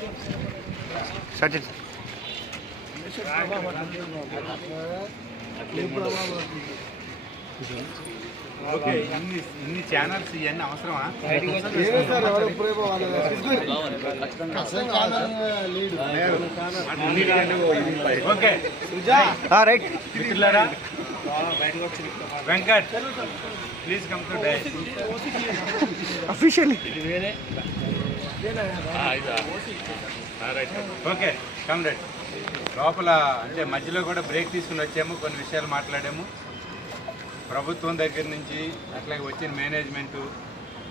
చేయండి. ఓకే ఇన్ని ఇన్ని ఛానల్స్ ఇవన్నీ అవసరమా? ఓకే. రైట్. మిత్రులారా Venkat please come today officially okay come right లోపల అంటే మధ్యలో కూడా బ్రేక్ తీసుకుని వచ్చాము కొన్ని విషయాలు మాట్లాడాము. ప్రభుత్వం దగ్గర నుంచి అట్లాగే వచ్చిన మేనేజ్మెంటు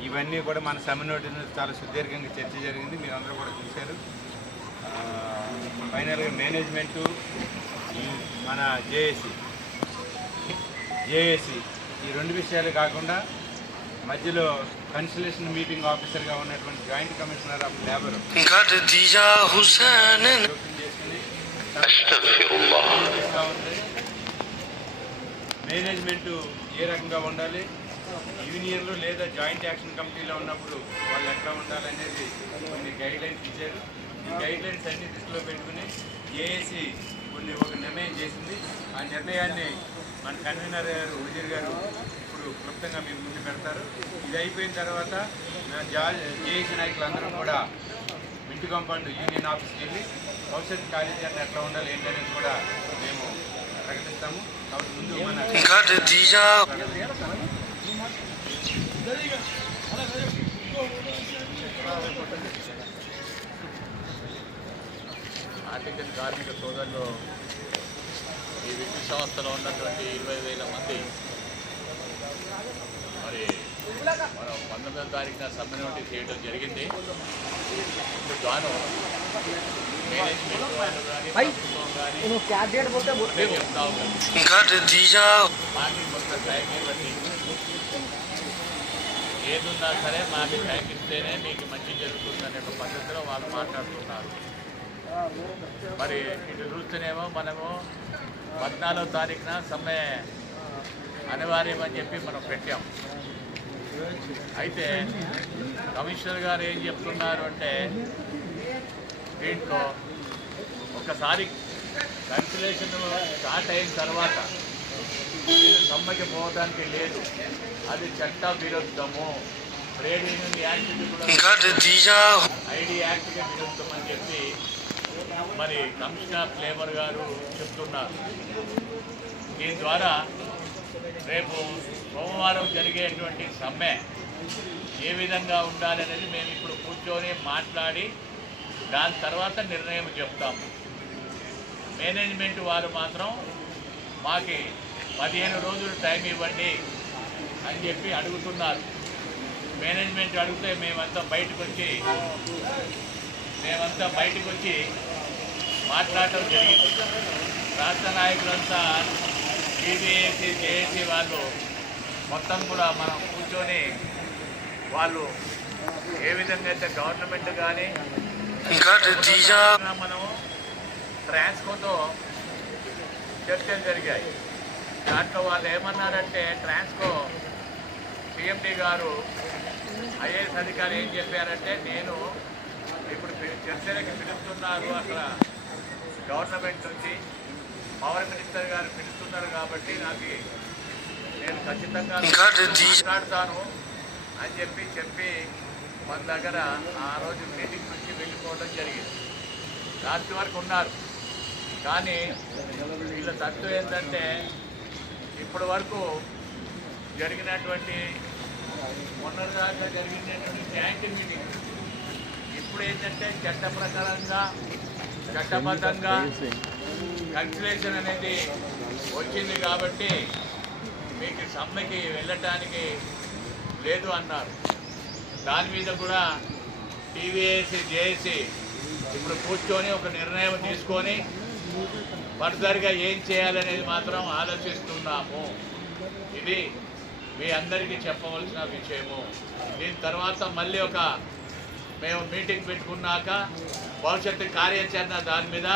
ఇవన్నీ కూడా మన సమ్మినోటి చాలా సుదీర్ఘంగా చర్చ జరిగింది. మీరు అందరూ కూడా చూశారు. ఫైనల్గా మేనేజ్మెంటు మన జేఏసీ జేఏసీ ఈ రెండు విషయాలు కాకుండా మధ్యలో కన్సలేషన్ మీటింగ్ ఆఫీసర్గా ఉన్నటువంటి joint commissioner of labour management ఏ రకంగా ఉండాలి? యూనియన్లు లేదా జాయింట్ యాక్షన్ కమిటీలో ఉన్నప్పుడు వాళ్ళు ఎట్లా ఉండాలనేది కొన్ని గైడ్లైన్స్ ఇచ్చారు. ఈ గైడ్లైన్స్ అన్ని దృష్టిలో పెట్టుకుని ఏఏసీ కొన్ని ఒక నిర్ణయం చేసింది. ఆ నిర్ణయాన్ని మన కన్వీనర్ గారు ఉజీర్ గారు వాళ్ళు క్లుప్తంగా మీరు ముందు పెడతారు. ఇది అయిపోయిన తర్వాత జేఏసీ నాయకులందరూ కూడా మింటి కంపౌండ్ యూనియన్ ఆఫీస్కి వెళ్ళి భవిష్యత్ కార్యాచరణ ఎట్లా ఉండాలి ఏంటనేది కూడా మేము ప్రకటిస్తాము. కాబట్టి ముందు ఆర్టికల్ కార్మిక సోదరులు ఈ విద్యుత్ సంస్థలో ఉన్నటువంటి ఇరవై వేల మంది మనం పంతొమ్మిదో తారీఖున సమ్మె నోటీస్ చేయడం జరిగింది. ఇప్పుడు ఏదున్నా సరే మాకు టైం ఇస్తేనే మీకు మంచి జరుగుతుంది అనే ఒక పద్ధతిలో వాళ్ళు మాట్లాడుతున్నారు. మరి ఇటు చూస్తేనేమో మనము పద్నాలుగో తారీఖున సమ్మె అనివార్యం అని చెప్పి మనం పెట్టాం. అయితే కమిషనర్ గారు ఏం చెప్తున్నారు అంటే దీంట్లో ఒకసారి కన్సిలేషన్ స్టార్ట్ అయిన తర్వాత సమ్మెకి పోవడానికి లేదు. అది చట్ట విరుద్ధము ట్రేడ్ యూనియన్ యాక్ట్ ఐడి యాక్ట్కి విరుద్ధం అని చెప్పి మరి కమిషనర్ లేబర్ గారు చెప్తున్నారు. దీని ద్వారా రేపు సోమవారం జరిగేటువంటి సమ్మె ఏ విధంగా ఉండాలనేది మేము ఇప్పుడు కూర్చొని మాట్లాడి దాని తర్వాత నిర్ణయం చెప్తాము. మేనేజ్మెంట్ వారు మాత్రం మాకి పదిహేను రోజులు టైం ఇవ్వండి అని చెప్పి అడుగుతున్నారు. మేనేజ్మెంట్ అడిగితే మేమంతా బయటకు వచ్చి మేమంతా బయటకు వచ్చి మాట్లాడటం జరిగింది. రాష్ట్ర నాయకులంతా సిబిఎస్ఈ కేఎస్సి వాళ్ళు మొత్తం కూడా మనం కూర్చొని వాళ్ళు ఏ విధంగా అయితే గవర్నమెంట్ కానీ మనం ట్రాన్స్కోతో చర్చలు జరిగాయి. దాంట్లో వాళ్ళు ఏమన్నారంటే ట్రాన్స్కో సిఎండి గారు ఐఏఎస్ అధికారి ఏం చెప్పారంటే నేను ఇప్పుడు చర్చలకి పిలుస్తున్నారు అక్కడ గవర్నమెంట్ నుంచి. పవర్ మినిస్టర్ గారు పిలుస్తున్నారు కాబట్టి నాకు నేను ఖచ్చితంగా మాట్లాడతాను అని చెప్పి చెప్పి మన దగ్గర ఆ రోజు మీటింగ్ నుంచి వెళ్ళిపోవడం జరిగింది. రాత్రి వరకు ఉన్నారు. కానీ వీళ్ళ తత్వం ఏంటంటే ఇప్పటి వరకు జరిగినటువంటి మొన్నటిదాకా జరిగినటువంటి ట్యాంక్ మీటింగ్ ఇప్పుడు ఏంటంటే చట్ట ప్రకారంగా చట్టబద్ధంగా కన్సిలేషన్ అనేది వచ్చింది కాబట్టి మీకు సమ్మెకి వెళ్ళటానికి లేదు అన్నారు. దాని మీద కూడా టీవీఏసీ జేఏసీ ఇప్పుడు కూర్చొని ఒక నిర్ణయం తీసుకొని ఫర్దర్గా ఏం చేయాలనేది మాత్రం ఆలోచిస్తున్నాము. ఇది మీ అందరికీ చెప్పవలసిన విషయము. దీని తర్వాత మళ్ళీ ఒక మేము మీటింగ్ పెట్టుకున్నాక భవిష్యత్తు కార్యాచరణ దాని మీద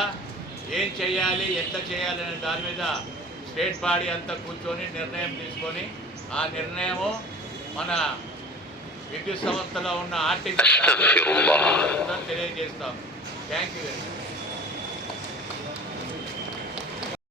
ఏం చేయాలి ఎంత చేయాలి అనే దాని మీద స్టేట్ బాడీ అంతా కూర్చొని నిర్ణయం తీసుకొని ఆ నిర్ణయము మన విద్యుత్ సంస్థలో ఉన్న ఆర్టికల్ తెలియజేస్తాం. Thank you very much